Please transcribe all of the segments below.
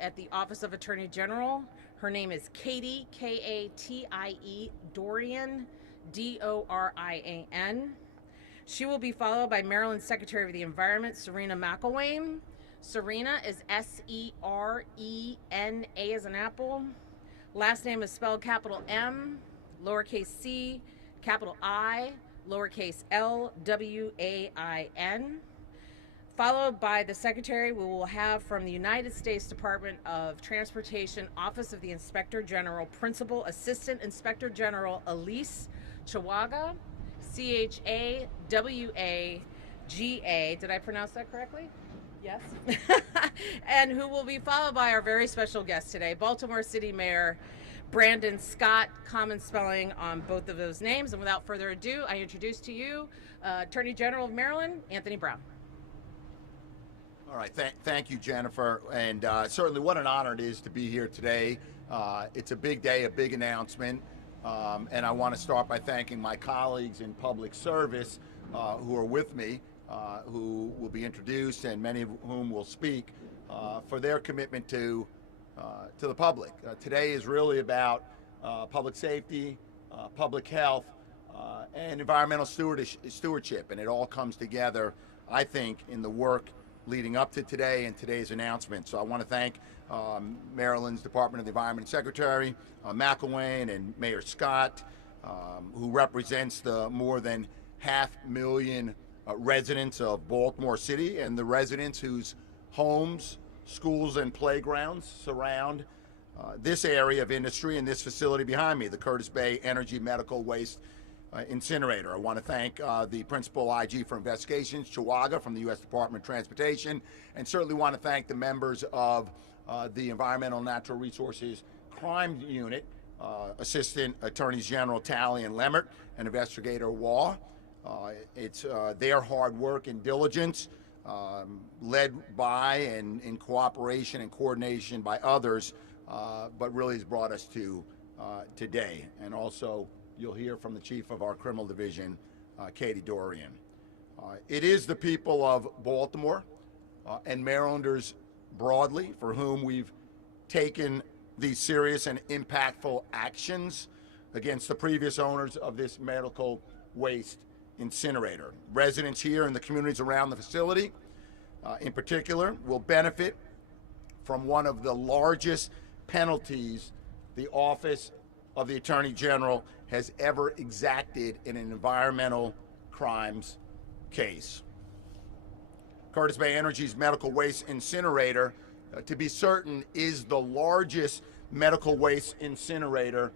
at the Office of Attorney General. Her name is Katie, Katie Dorian, Dorian. She will be followed by Maryland Secretary of the Environment, Serena McElwain. Serena is Serena as an apple. Last name is spelled capital M, lowercase c, capital I, lowercase l, Wain. Followed by the Secretary, we will have from the United States Department of Transportation, Office of the Inspector General, Principal Assistant Inspector General Elise Chawaga, Chawaga. Did I pronounce that correctly? Yes. And who will be followed by our very special guest today, Baltimore City Mayor Brandon Scott, common spelling on both of those names. And without further ado, I introduce to you Attorney General of Maryland, Anthony Brown. All right, thank you, Jennifer, and certainly what an honor it is to be here today. It's a big day, a big announcement, and I want to start by thanking my colleagues in public service who are with me, who will be introduced, and many of whom will speak, for their commitment to the public. Today is really about public safety, public health, and environmental stewardship, and it all comes together, I think, in the work leading up to today and today's announcement. So I want to thank Maryland's Department of the Environment Secretary McElwain and Mayor Scott, who represents the more than 500,000 residents of Baltimore City and the residents whose homes, schools, and playgrounds surround this area of industry and this facility behind me, the Curtis Bay Energy Medical Waste Incinerator. I want to thank the Principal IG for Investigations, Chawaga, from the U.S. Department of Transportation, and certainly want to thank the members of the Environmental and Natural Resources Crime Unit, Assistant Attorneys General Talley and Lemmert, and Investigator Waugh. It's their hard work and diligence, led by and in cooperation and coordination by others, but really has brought us to today. And also, you'll hear from the chief of our criminal division, Katie Dorian. It is the people of Baltimore and Marylanders broadly for whom we've taken these serious and impactful actions against the previous owners of this medical waste incinerator. Residents here and the communities around the facility, in particular, will benefit from one of the largest penalties the Office of the Attorney General has ever exacted in an environmental crimes case. Curtis Bay Energy's medical waste incinerator, to be certain, is the largest medical waste incinerator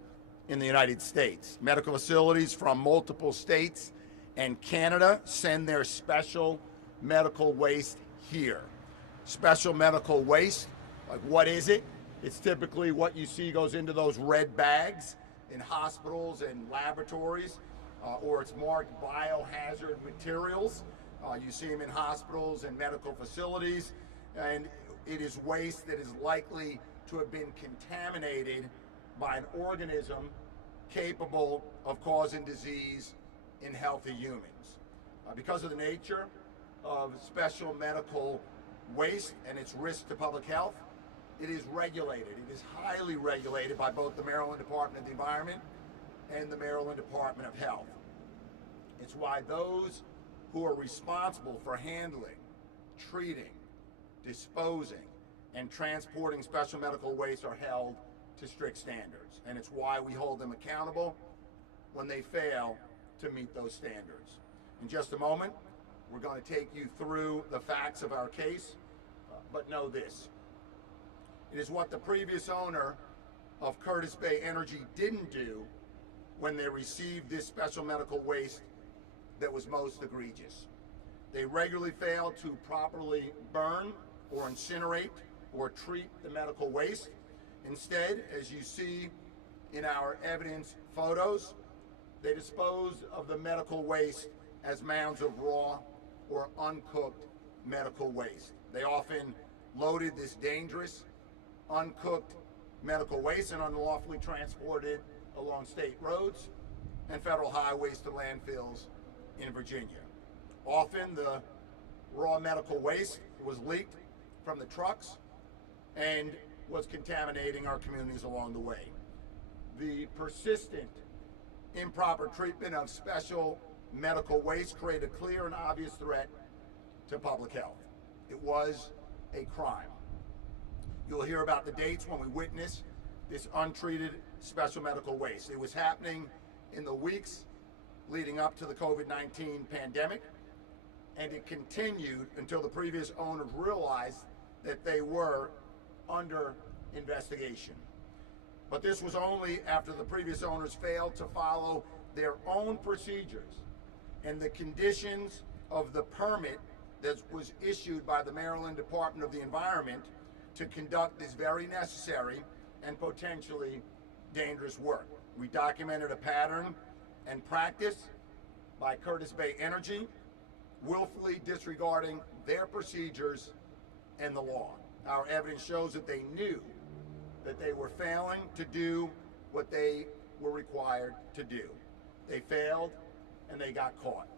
in the United States. Medical facilities from multiple states and Canada send their special medical waste here. Special medical waste, like what is it? It's typically what you see goes into those red bags in hospitals and laboratories, or it's marked biohazard materials. You see them in hospitals and medical facilities, and it is waste that is likely to have been contaminated by an organism capable of causing disease in healthy humans. Because of the nature of special medical waste and its risk to public health, it is regulated. It is highly regulated by both the Maryland Department of the Environment and the Maryland Department of Health. It's why those who are responsible for handling, treating, disposing, and transporting special medical waste are held to strict standards. And it's why we hold them accountable when they fail to meet those standards. In just a moment, we're going to take you through the facts of our case, but know this. It is what the previous owner of Curtis Bay Energy didn't do when they received this special medical waste that was most egregious. They regularly failed to properly burn or incinerate or treat the medical waste. Instead, as you see in our evidence photos, they disposed of the medical waste as mounds of raw or uncooked medical waste. They often loaded this dangerous, uncooked medical waste and unlawfully transported along state roads and federal highways to landfills in Virginia. Often the raw medical waste was leaked from the trucks and was contaminating our communities along the way. The persistent improper treatment of special medical waste created a clear and obvious threat to public health. It was a crime. You'll hear about the dates when we witnessed this untreated special medical waste. It was happening in the weeks leading up to the COVID-19 pandemic, and it continued until the previous owners realized that they were under investigation. But this was only after the previous owners failed to follow their own procedures and the conditions of the permit that was issued by the Maryland Department of the Environment to conduct this very necessary and potentially dangerous work. We documented a pattern and practice by Curtis Bay Energy, willfully disregarding their procedures and the law. Our evidence shows that they knew that they were failing to do what they were required to do. They failed and they got caught.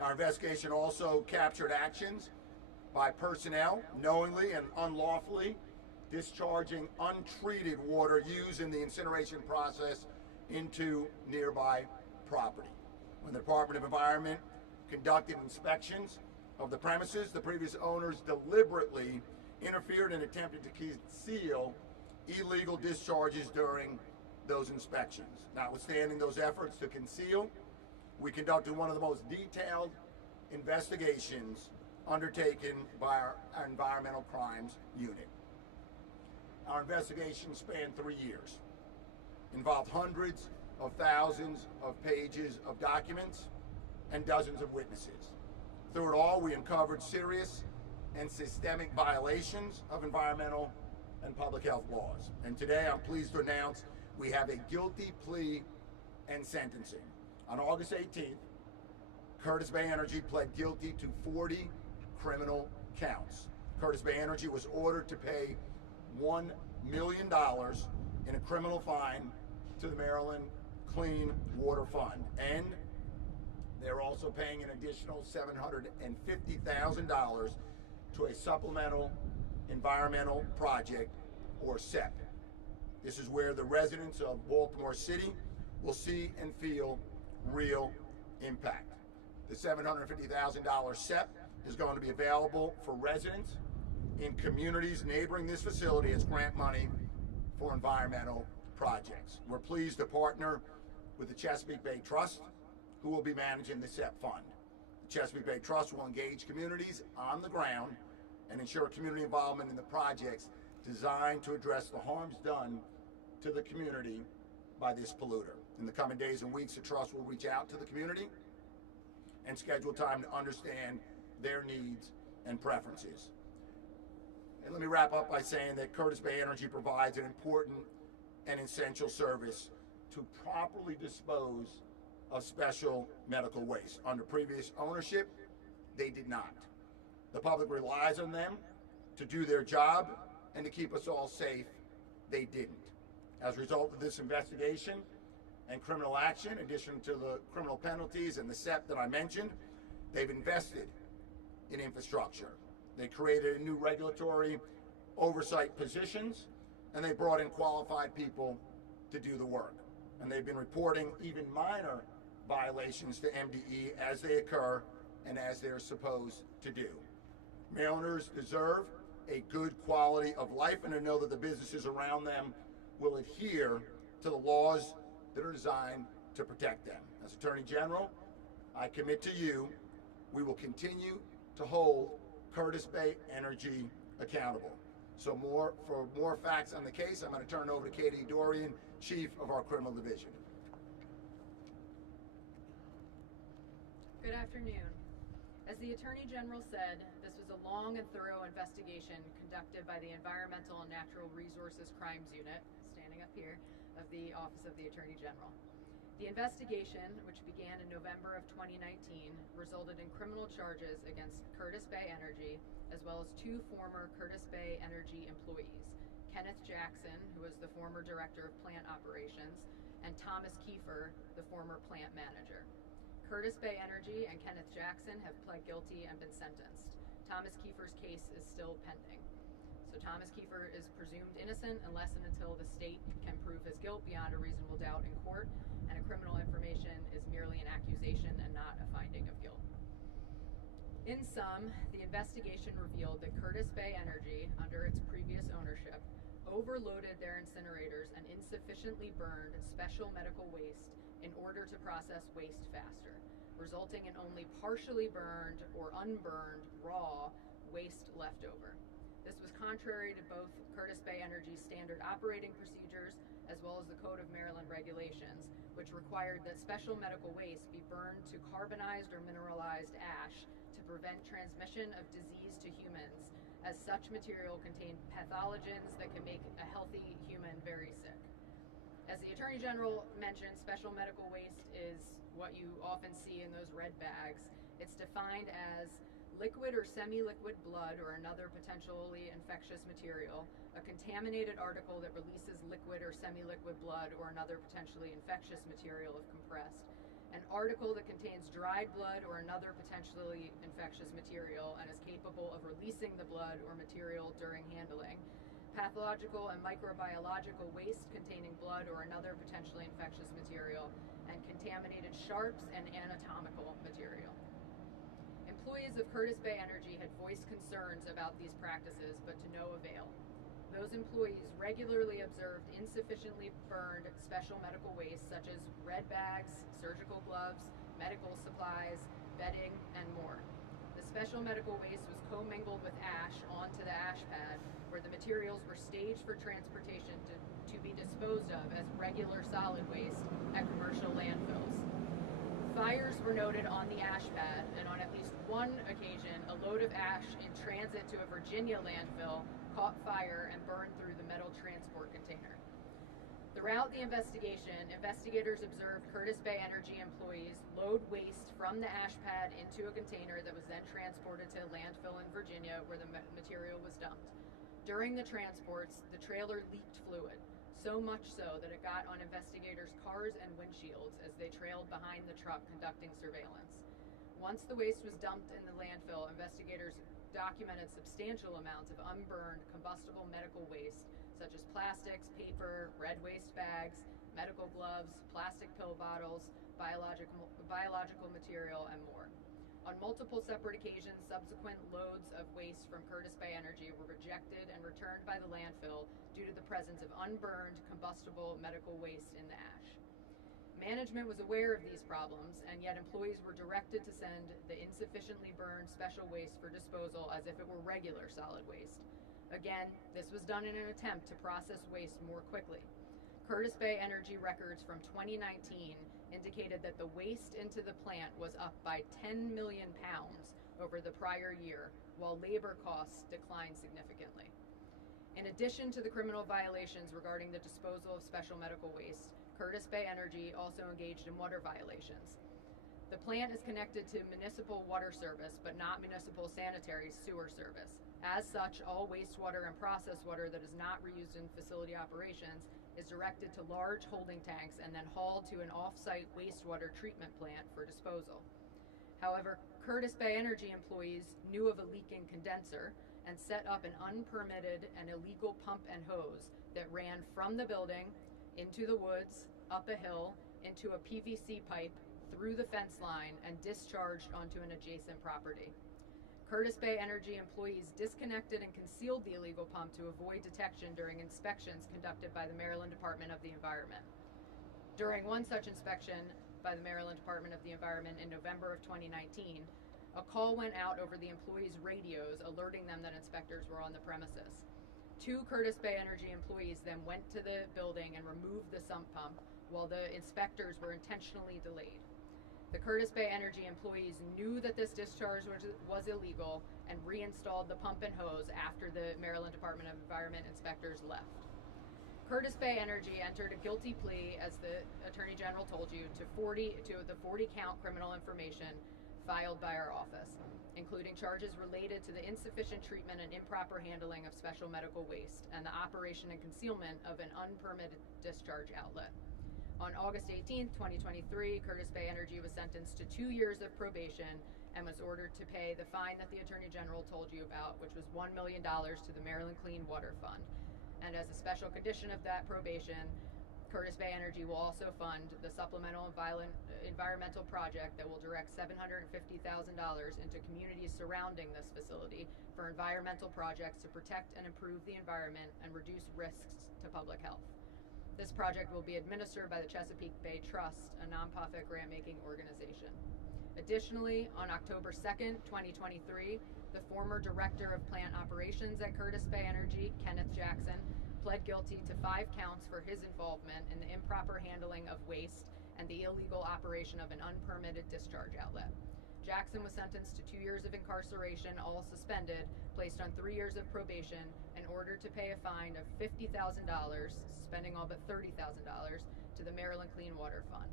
Our investigation also captured actions by personnel knowingly and unlawfully discharging untreated water used in the incineration process into nearby property. When the Department of Environment conducted inspections of the premises, the previous owners deliberately interfered and attempted to conceal illegal discharges during those inspections. Notwithstanding those efforts to conceal, we conducted one of the most detailed investigations undertaken by our Environmental Crimes Unit. Our investigation spanned 3 years, involved hundreds of thousands of pages of documents and dozens of witnesses. Through it all, we uncovered serious and systemic violations of environmental and public health laws. And today I'm pleased to announce we have a guilty plea and sentencing. On August 18th, Curtis Bay Energy pled guilty to 40 criminal counts. Curtis Bay Energy was ordered to pay $1 million in a criminal fine to the Maryland Clean Water Fund. And they're also paying an additional $750,000 to a supplemental environmental project, or SEP. This is where the residents of Baltimore City will see and feel real impact. The $750,000 SEP is going to be available for residents in communities neighboring this facility as grant money for environmental projects. We're pleased to partner with the Chesapeake Bay Trust, who will be managing the SEP fund. The Chesapeake Bay Trust will engage communities on the ground and ensure community involvement in the projects designed to address the harms done to the community by this polluter. In the coming days and weeks, the Trust will reach out to the community and schedule time to understand their needs and preferences. And let me wrap up by saying that Curtis Bay Energy provides an important and essential service to properly dispose of special medical waste. Under previous ownership, they did not. The public relies on them to do their job and to keep us all safe. They didn't. As a result of this investigation and criminal action, in addition to the criminal penalties and the SEP that I mentioned, they've invested in infrastructure. They created new regulatory oversight positions, and they brought in qualified people to do the work. And they've been reporting even minor violations to MDE as they occur and as they're supposed to do. Marylanders deserve a good quality of life and to know that the businesses around them will adhere to the laws that are designed to protect them. As Attorney General, I commit to you, we will continue to hold Curtis Bay Energy accountable. So for more facts on the case, I'm going to turn it over to Katie Dorian, Chief of our Criminal Division. Good afternoon. As the Attorney General said, this was a long and thorough investigation conducted by the Environmental and Natural Resources Crimes Unit, standing up here, of the Office of the Attorney General. The investigation, which began in November of 2019, resulted in criminal charges against Curtis Bay Energy, as well as 2 former Curtis Bay Energy employees, Kenneth Jackson, who was the former Director of Plant Operations, and Thomas Kiefer, the former plant manager. Curtis Bay Energy and Kenneth Jackson have pled guilty and been sentenced. Thomas Kiefer's case is still pending. So Thomas Kiefer is presumed innocent unless and until the state can prove his guilt beyond a reasonable doubt in court, and a criminal information is merely an accusation and not a finding of guilt. In sum, the investigation revealed that Curtis Bay Energy, under its previous ownership, overloaded their incinerators and insufficiently burned special medical waste in order to process waste faster, resulting in only partially burned or unburned raw waste left over. This was contrary to both Curtis Bay Energy's standard operating procedures as well as the Code of Maryland regulations, which required that special medical waste be burned to carbonized or mineralized ash to prevent transmission of disease to humans, as such material contained pathogens that can make a healthy human very sick. As the Attorney General mentioned, special medical waste is what you often see in those red bags. It's defined as liquid or semi-liquid blood or another potentially infectious material, a contaminated article that releases liquid or semi-liquid blood or another potentially infectious material if compressed, an article that contains dried blood or another potentially infectious material and is capable of releasing the blood or material during handling, pathological and microbiological waste containing blood or another potentially infectious material, and contaminated sharps and anatomical material. Employees of Curtis Bay Energy had voiced concerns about these practices, but to no avail. Those employees regularly observed insufficiently burned special medical waste such as red bags, surgical gloves, medical supplies, bedding, and more. The special medical waste was commingled with ash onto the ash pad, where the materials were staged for transportation to be disposed of as regular solid waste at commercial landfills. Fires were noted on the ash pad, and on at least one occasion, a load of ash in transit to a Virginia landfill caught fire and burned through the metal transport container. Throughout the investigation, investigators observed Curtis Bay Energy employees load waste from the ash pad into a container that was then transported to a landfill in Virginia where the material was dumped. During the transports, the trailer leaked fluid, so much so that it got on investigators' cars and windshields as they trailed behind the truck conducting surveillance. Once the waste was dumped in the landfill, investigators documented substantial amounts of unburned combustible medical waste such as plastics, paper, red waste bags, medical gloves, plastic pill bottles, biological material, and more. On multiple separate occasions, subsequent loads of waste from Curtis Bay Energy were rejected and returned by the landfill due to the presence of unburned combustible medical waste in the ash. Management was aware of these problems, and yet employees were directed to send the insufficiently burned special waste for disposal as if it were regular solid waste. Again, this was done in an attempt to process waste more quickly. Curtis Bay Energy records from 2019 indicated that the waste into the plant was up by 10 million pounds over the prior year, while labor costs declined significantly. In addition to the criminal violations regarding the disposal of special medical waste, Curtis Bay Energy also engaged in water violations. The plant is connected to municipal water service, but not municipal sanitary sewer service. As such, all wastewater and processed water that is not reused in facility operations is directed to large holding tanks and then hauled to an off-site wastewater treatment plant for disposal. However, Curtis Bay Energy employees knew of a leaking condenser and set up an unpermitted and illegal pump and hose that ran from the building into the woods, up a hill, into a PVC pipe, through the fence line, and discharged onto an adjacent property. Curtis Bay Energy employees disconnected and concealed the illegal pump to avoid detection during inspections conducted by the Maryland Department of the Environment. During one such inspection by the Maryland Department of the Environment in November of 2019, a call went out over the employees' radios alerting them that inspectors were on the premises. 2 Curtis Bay Energy employees then went to the building and removed the sump pump while the inspectors were intentionally delayed. The Curtis Bay Energy employees knew that this discharge was illegal and reinstalled the pump and hose after the Maryland Department of Environment inspectors left. Curtis Bay Energy entered a guilty plea, as the Attorney General told you, to the 40-count criminal information filed by our office, including charges related to the insufficient treatment and improper handling of special medical waste and the operation and concealment of an unpermitted discharge outlet. On August 18, 2023, Curtis Bay Energy was sentenced to 2 years of probation and was ordered to pay the fine that the Attorney General told you about, which was $1 million to the Maryland Clean Water Fund. And as a special condition of that probation, Curtis Bay Energy will also fund the supplemental environmental project that will direct $750,000 into communities surrounding this facility for environmental projects to protect and improve the environment and reduce risks to public health. This project will be administered by the Chesapeake Bay Trust, a nonprofit grant-making organization. Additionally, on October 2nd, 2023, the former director of plant operations at Curtis Bay Energy, Kenneth Jackson, pled guilty to 5 counts for his involvement in the improper handling of waste and the illegal operation of an unpermitted discharge outlet. Jackson was sentenced to 2 years of incarceration, all suspended, placed on 3 years of probation, and ordered to pay a fine of $50,000, spending all but $30,000, to the Maryland Clean Water Fund.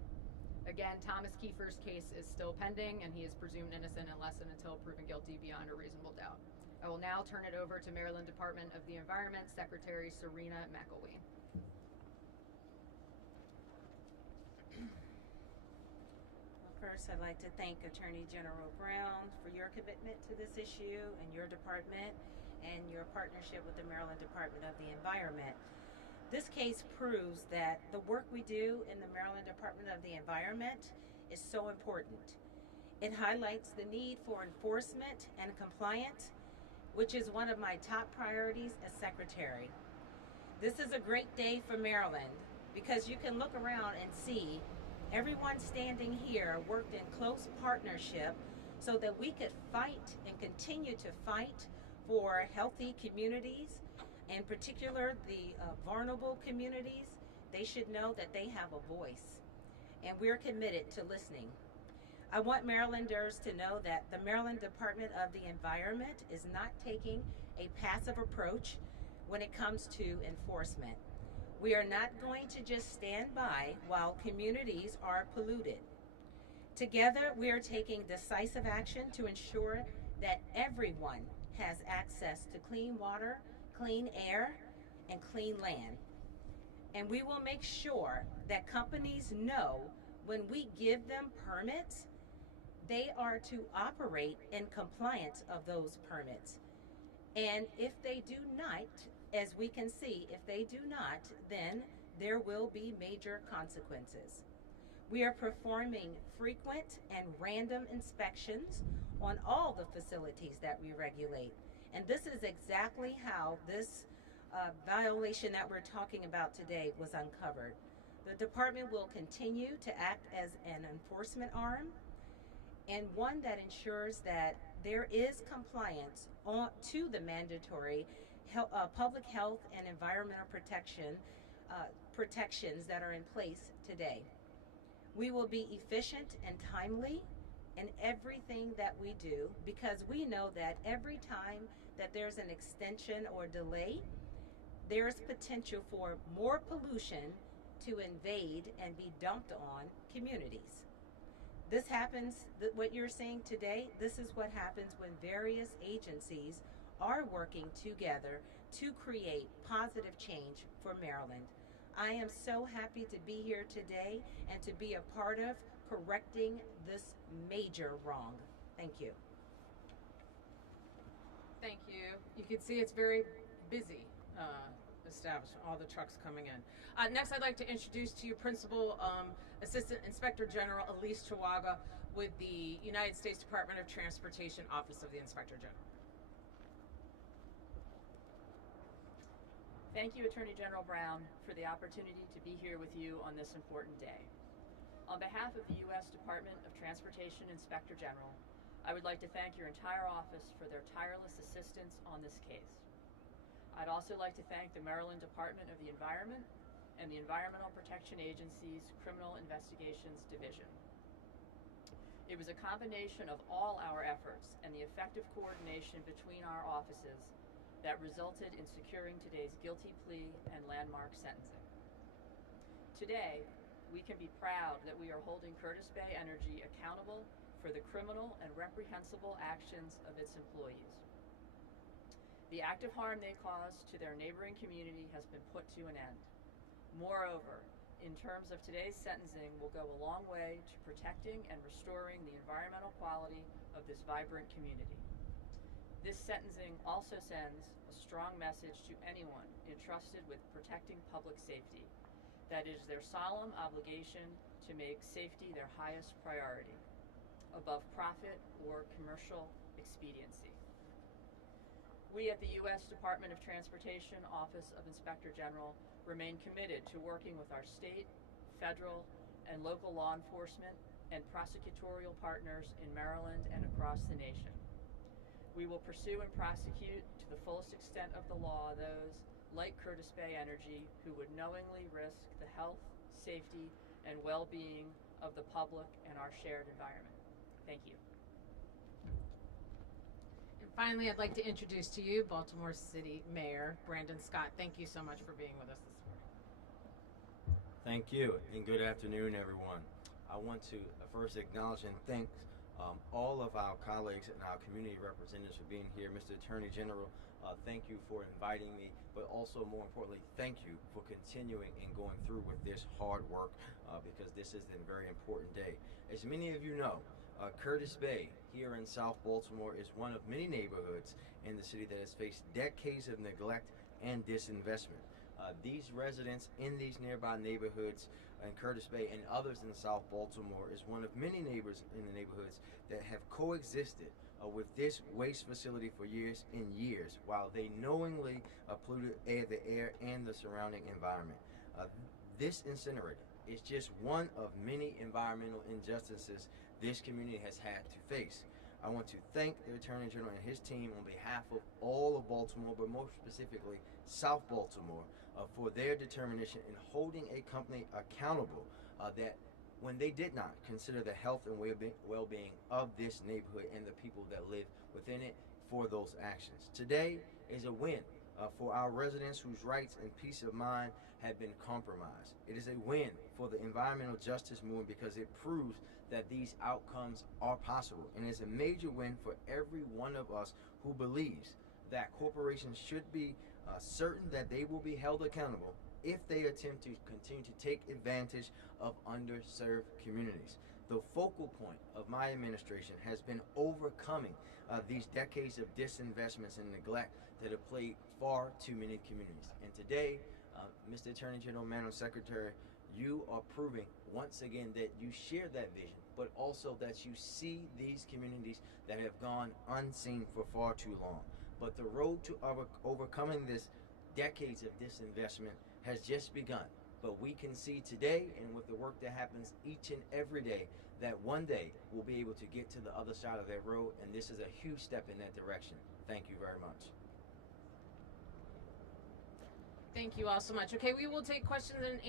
Again, Thomas Kiefer's case is still pending, and he is presumed innocent unless and until proven guilty beyond a reasonable doubt. I will now turn it over to Maryland Department of the Environment Secretary Serena McElwain. First, I'd like to thank Attorney General Brown for your commitment to this issue and your department and your partnership with the Maryland Department of the Environment. This case proves that the work we do in the Maryland Department of the Environment is so important. It highlights the need for enforcement and compliance, which is one of my top priorities as Secretary. This is a great day for Maryland because you can look around and see everyone standing here worked in close partnership so that we could fight and continue to fight for healthy communities, in particular the vulnerable communities. They should know that they have a voice, and we're committed to listening. I want Marylanders to know that the Maryland Department of the Environment is not taking a passive approach when it comes to enforcement. We are not going to just stand by while communities are polluted. Together, we are taking decisive action to ensure that everyone has access to clean water, clean air, and clean land. And we will make sure that companies know when we give them permits, they are to operate in compliance of those permits. And if they do not, as we can see, if they do not, then there will be major consequences. We are performing frequent and random inspections on all the facilities that we regulate. And this is exactly how this violation that we're talking about today was uncovered. The department will continue to act as an enforcement arm and one that ensures that there is compliance to the mandatory public health and environmental protections that are in place today. We will be efficient and timely in everything that we do because we know that every time that there's an extension or delay, there's potential for more pollution to invade and be dumped on communities. This happens, what you're seeing today, this is what happens when various agencies are working together to create positive change for Maryland. I am so happy to be here today and to be a part of correcting this major wrong. Thank you. Thank you. You can see it's very busy establishment, all the trucks coming in. Next, I'd like to introduce to you Principal Assistant Inspector General Elise Chihuahua with the United States Department of Transportation Office of the Inspector General. Thank you, Attorney General Brown, for the opportunity to be here with you on this important day. On behalf of the U.S. Department of Transportation Inspector General, I would like to thank your entire office for their tireless assistance on this case. I'd also like to thank the Maryland Department of the Environment and the Environmental Protection Agency's Criminal Investigations Division. It was a combination of all our efforts and the effective coordination between our offices that resulted in securing today's guilty plea and landmark sentencing. Today, we can be proud that we are holding Curtis Bay Energy accountable for the criminal and reprehensible actions of its employees. The active harm they caused to their neighboring community has been put to an end. Moreover, in terms of today's sentencing will go a long way to protecting and restoring the environmental quality of this vibrant community. This sentencing also sends a strong message to anyone entrusted with protecting public safety that it is their solemn obligation to make safety their highest priority, above profit or commercial expediency. We at the U.S. Department of Transportation Office of Inspector General remain committed to working with our state, federal, and local law enforcement and prosecutorial partners in Maryland and across the nation. We will pursue and prosecute to the fullest extent of the law those, like Curtis Bay Energy, who would knowingly risk the health, safety, and well-being of the public and our shared environment. Thank you. And finally, I'd like to introduce to you Baltimore City Mayor Brandon Scott. Thank you so much for being with us this morning. Thank you, and good afternoon, everyone. I want to first acknowledge and thank all of our colleagues and our community representatives for being here. Mr. Attorney General, thank you for inviting me, but also more importantly, thank you for continuing and going through with this hard work because this is a very important day. As many of you know, Curtis Bay here in South Baltimore is one of many neighborhoods in the city that has faced decades of neglect and disinvestment. These residents in these nearby neighborhoods in Curtis Bay and others in South Baltimore is one of many neighbors in the neighborhoods that have coexisted with this waste facility for years and years while they knowingly polluted the air and the surrounding environment. This incinerator is just one of many environmental injustices this community has had to face. I want to thank the Attorney General and his team on behalf of all of Baltimore, but more specifically South Baltimore, for their determination in holding a company accountable that when they did not consider the health and well-being of this neighborhood and the people that live within it for those actions. Today is a win for our residents whose rights and peace of mind have been compromised. It is a win for the environmental justice movement because it proves that these outcomes are possible, and it's a major win for every one of us who believes that corporations should be certain that they will be held accountable if they attempt to continue to take advantage of underserved communities. The focal point of my administration has been overcoming these decades of disinvestments and neglect that have plagued far too many communities. And today, Mr. Attorney General, Madam Secretary, you are proving once again that you share that vision, but also that you see these communities that have gone unseen for far too long. But the road to overcoming this decades of disinvestment has just begun. But we can see today, and with the work that happens each and every day, that one day we'll be able to get to the other side of that road, and this is a huge step in that direction. Thank you very much. Thank you all so much. Okay, we will take questions and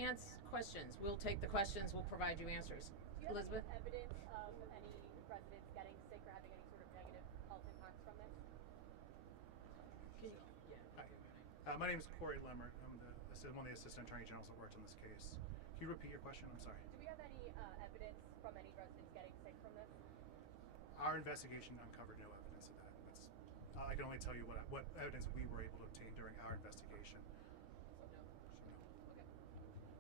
questions. We'll take the questions. We'll provide you answers. Do you have Elizabeth? any evidence of any residents getting sick or having any sort of negative health impacts from this? Hi. My name is Corey Lemmer. I'm one of the assistant attorney generals that worked on this case. Can you repeat your question? I'm sorry. Do we have any evidence from any residents getting sick from this? Our investigation uncovered no evidence of that. I can only tell you what evidence we were able to obtain during our investigation. So no. Okay.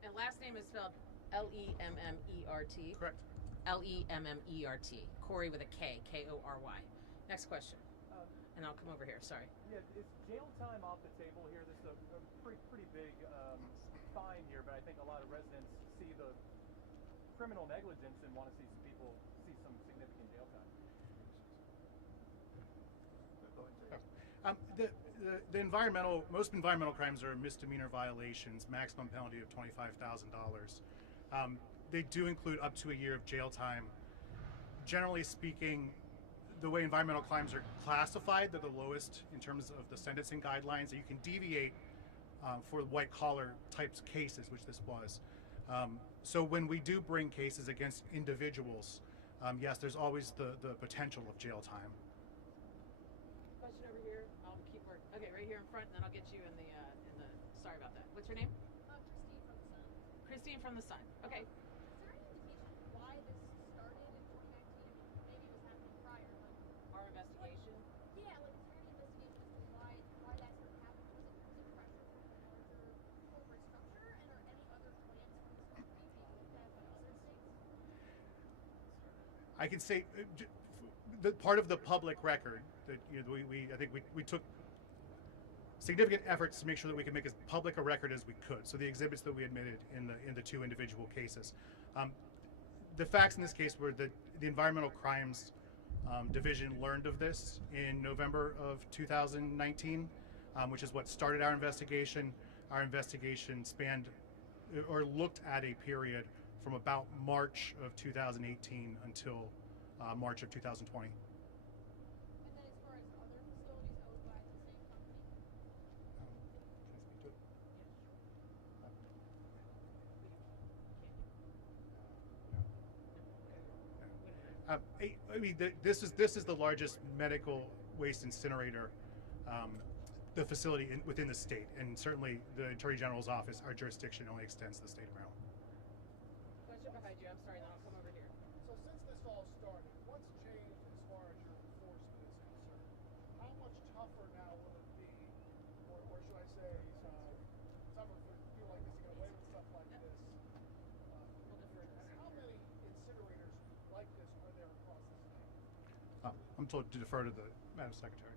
And last name is spelled Lemmert. Correct. Lemmert. Corey with a K, K-O-R-Y. Next question. And I'll come over here. Sorry. Yeah, is jail time off the table here? This is a pretty big fine here, but I think a lot of residents see the criminal negligence and want to see some significant jail time. Most environmental crimes are misdemeanor violations, maximum penalty of $25,000. They do include up to a year of jail time. Generally speaking, the way environmental crimes are classified, they're the lowest in terms of the sentencing guidelines. You can deviate for white collar types cases, which this was. So when we do bring cases against individuals, yes, there's always the potential of jail time. Question over here. I'll keep working. Okay, right here in front, and then I'll get you in the. Sorry about that. What's your name? Christine from the Sun. Christine from the Sun. Okay. Is there any indication why this started in 2019? Maybe it was happening prior, but Our investigation. yeah, like is there any investigation as to why that sort of happened? Was it pressure from a larger corporate structure, and are any other plans for this to I can say the part of the public record that I think we took significant efforts to make sure that we could make as public a record as we could. So the exhibits that we admitted in the two individual cases, the facts in this case were that the Environmental Crimes Division learned of this in November of 2019, which is what started our investigation. Our investigation spanned or looked at a period from about March of 2018 until March of 2020. And then as far as other facilities owned by the same company? I mean, this is the largest medical waste incinerator, the facility within the state, and certainly the Attorney General's office, our jurisdiction only extends to the state of Maryland. Question behind you. I'm sorry, then I'll come over here. So since this all started, what's changed as far as your enforcement is concerned? How much tougher now will it be, or should I say, some of you feel like this, you get away with stuff like this? And how many incinerators like this are there across the state? I'm told to defer to the Madam Secretary.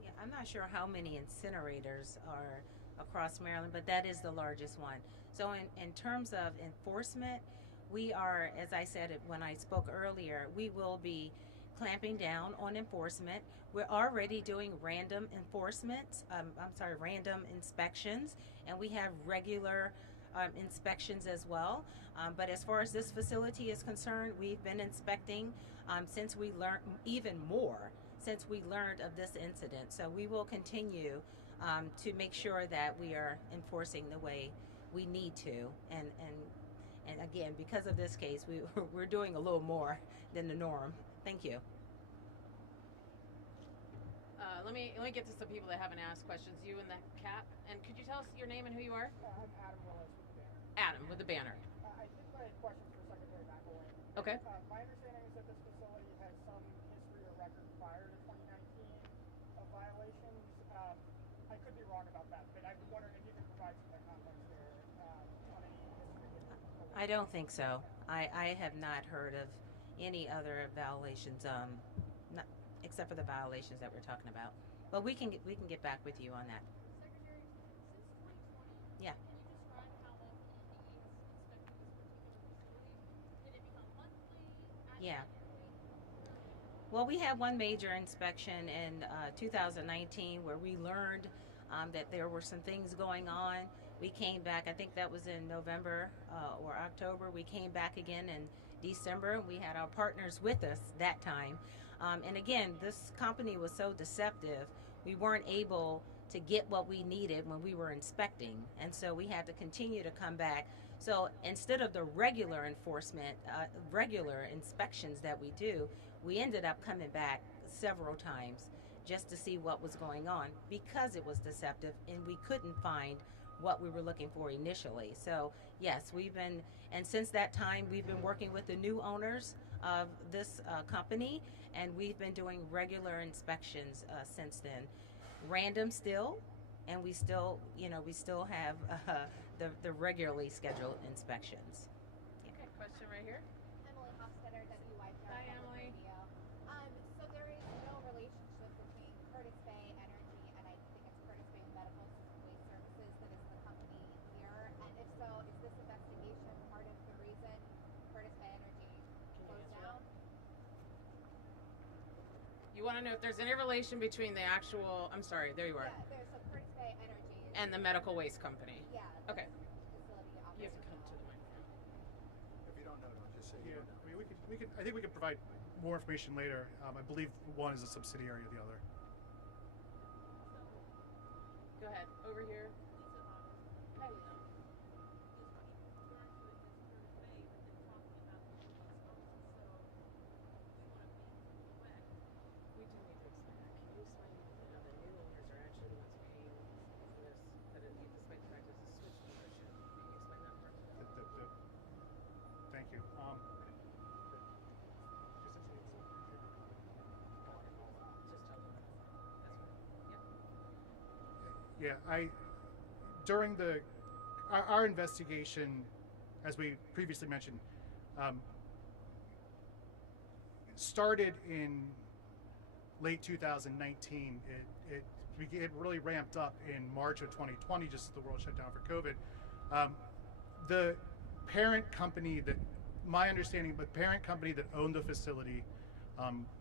Yeah, I'm not sure how many incinerators are across Maryland, but that is the largest one. So in terms of enforcement, we are, as I said when I spoke earlier, we will be clamping down on enforcement. We're already doing random random inspections, and we have regular inspections as well. But as far as this facility is concerned, we've been inspecting since we learned, even more since we learned of this incident. So we will continue to make sure that we are enforcing the way we need to. And again, because of this case, we're doing a little more than the norm. Thank you. Let me get to some people that haven't asked questions. You in the cap, and could you tell us your name and who you are? I'm Adam Willis with the banner. Adam with the banner. I think I had questions for Secretary McElwain. Okay. My understanding is that this facility has some history or record prior to 2019 of violations. I could be wrong about that, but I'm wondering if you could provide some context there on any history. I don't think so. I have not heard of any other violations, not, except for the violations that we're talking about. But we can get back with you on that. Secretary, since 2020, Yeah. can you describe how often EPA has inspected this particular facility? Did it become monthly? Yeah. Annually? Well, we had one major inspection in 2019 where we learned that there were some things going on. We came back, I think that was in November or October. We came back again in December. We had our partners with us that time. And again, this company was so deceptive, we weren't able to get what we needed when we were inspecting. And so we had to continue to come back. So instead of the regular enforcement, regular inspections that we do, we ended up coming back several times just to see what was going on because it was deceptive and we couldn't find what we were looking for initially. So yes, and since that time we've been working with the new owners of this company, and we've been doing regular inspections since then. Random still, and we still have the regularly scheduled inspections. Okay, question right here. Emily Hofstetter, WYPR. Hi, Emily. Radio. So there is no relationship between Curtis Bay Energy and I think it's Curtis Bay Medical Waste Services that is the company here. And if so, is this investigation part of the reason Curtis Bay Energy closed down? You want to know if there's any relation between the actual, I'm sorry, there you are, Yeah, there's so Curtis Bay Energy is, and the medical waste company. yeah. Okay. Facility You have to operates. come to the microphone. If you don't know, don't just say Yeah, you don't know. I mean, I think we can provide more information later. I believe one is a subsidiary of the other. Go ahead, over here. Hi, Lisa. We do need to explain that. Can you explain, the new owners are actually the ones paying for this, despite the fact it's a switch ownership. Can you explain that part? Thank you. Just tell them. That's fine. Yep. Yeah, during our investigation, as we previously mentioned, started in late 2019. It really ramped up in March of 2020, just as the world shut down for COVID. The parent company that, my understanding, the parent company that owned the facility,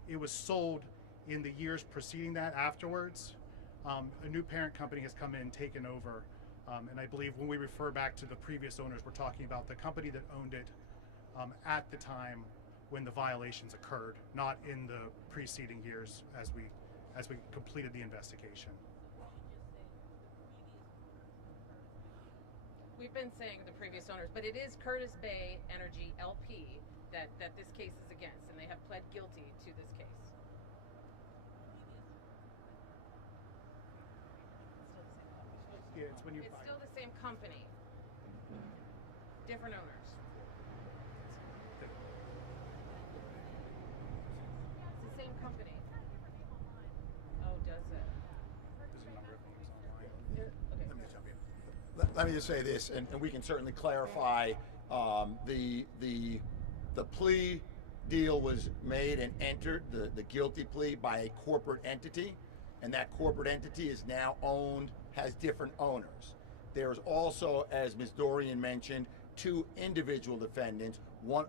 it was sold in the years preceding that. Afterwards, a new parent company has come in and taken over. And I believe when we refer back to the previous owners, we're talking about the company that owned it at the time when the violations occurred, not in the preceding years as we completed the investigation. We've been saying the previous owners, but it is Curtis Bay Energy LP that this case is against, and they have pled guilty to this case. Yeah, it's when you It's buy still the same company, different owners. It's the same company. Oh, does it? There's a number of names online. Okay. Let me jump in. Let me just say this, and we can certainly clarify. The plea deal was made and entered, the guilty plea, by a corporate entity, and that corporate entity is now owned, has different owners. There's also, as Ms. Dorian mentioned, 2 individual defendants, one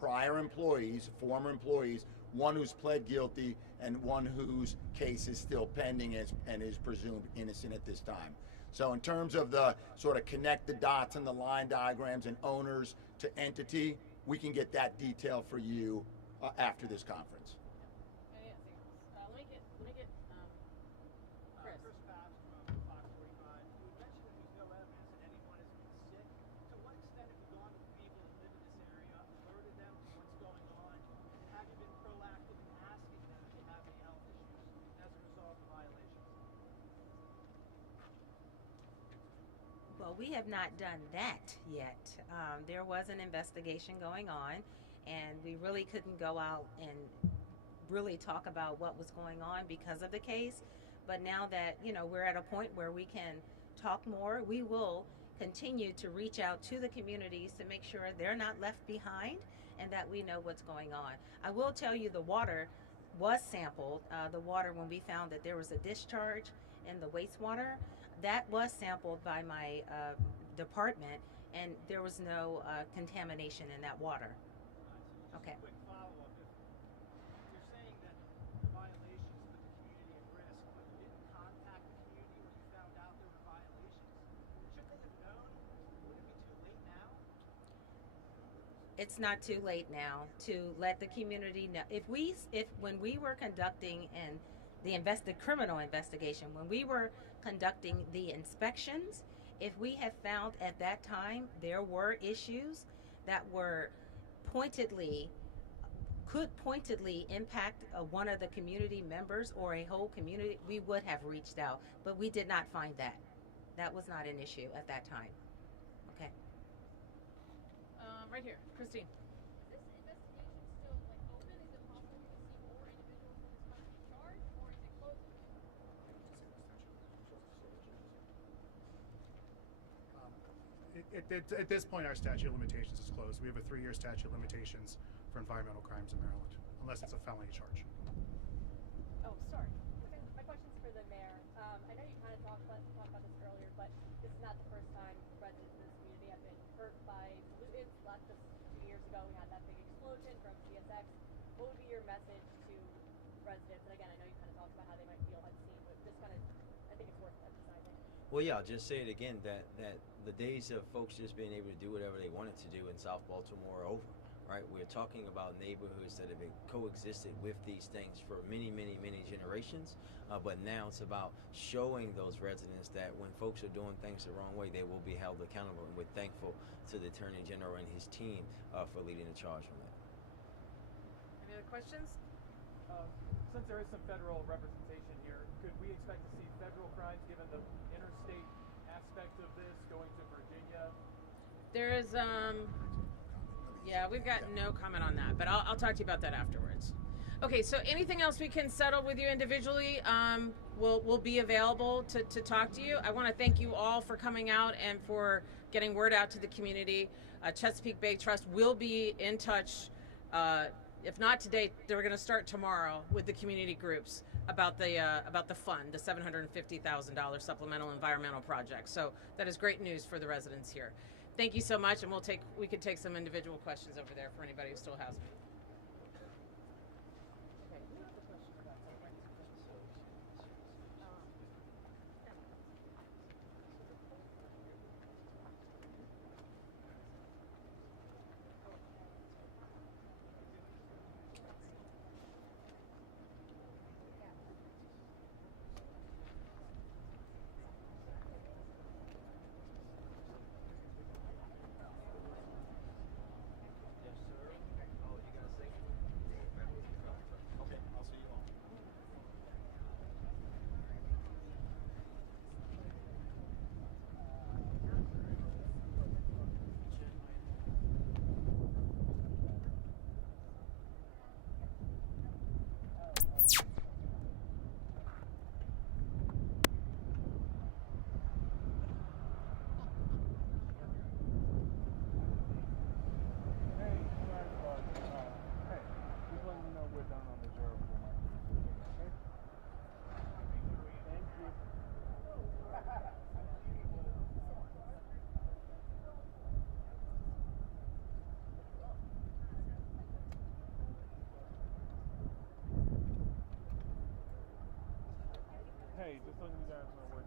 prior employees, former employees, one who's pled guilty, and one whose case is still pending and is presumed innocent at this time. So in terms of the sort of connect the dots and the line diagrams and owners to entity, we can get that detail for you after this conference. Let me get Chris. Chris Babs from Fox 45. You had mentioned that there's no evidence that anyone has been sick. To what extent have you gone to people that live in this area, alerted them to what's going on, and have you been proactive in asking them if they have any health issues as a result of violations? Well, we have not done that yet. There was an investigation going on, and we really couldn't go out and really talk about what was going on because of the case. But now that, we're at a point where we can talk more, we will continue to reach out to the communities to make sure they're not left behind and that we know what's going on. I will tell you the water was sampled. The water, when we found that there was a discharge in the wastewater, that was sampled by my department, and there was no contamination in that water. Okay. Quick follow-up. If you're saying that the violations put the community at risk, but you didn't contact the community when you found out there were violations, shouldn't they have known? Would it be too late now? It's not too late now to let the community know. If when we were conducting the criminal investigation, when we were conducting the inspections, if we had found at that time there were issues that could pointedly impact one of the community members or a whole community, we would have reached out, but we did not find that. That was not an issue at that time. Okay. Right here, Christine. Is this investigation still open? Is it possible we could see more individuals in this country charged, or is it closed? At this point, our statute of limitations is closed. We have a 3-year statute of limitations for environmental crimes in Maryland, unless it's a felony charge. Oh, sorry. My question's for the mayor. I know you kind of talked about this earlier, but this is not the first time residents in this community have been hurt by pollutants. Last 2 years ago, we had that big explosion from CSX. What would be your message to residents? And again, I know you kind of talked about how they might feel unseen, but just kind of, I think it's worth emphasizing. Well, yeah, I'll just say it again that the days of folks just being able to do whatever they wanted to do in South Baltimore are over, right? We're talking about neighborhoods that have been coexisted with these things for many, many, many generations. But now it's about showing those residents that when folks are doing things the wrong way, they will be held accountable. And we're thankful to the Attorney General and his team for leading the charge on that. Any other questions? Since there is some federal representation here, could we expect to see federal crimes given the interstate aspect of this going to Virginia? There is, yeah, we've got no comment on that, but I'll talk to you about that afterwards. Okay, so anything else we can settle with you individually, will be available to talk to you. I want to thank you all for coming out and for getting word out to the community. Chesapeake Bay Trust will be in touch If not today, they're going to start tomorrow with the community groups about the fund, the $750,000 supplemental environmental project. So that is great news for the residents here. Thank you so much, and we could take some individual questions over there for anybody who still has them. Hey, just letting you guys know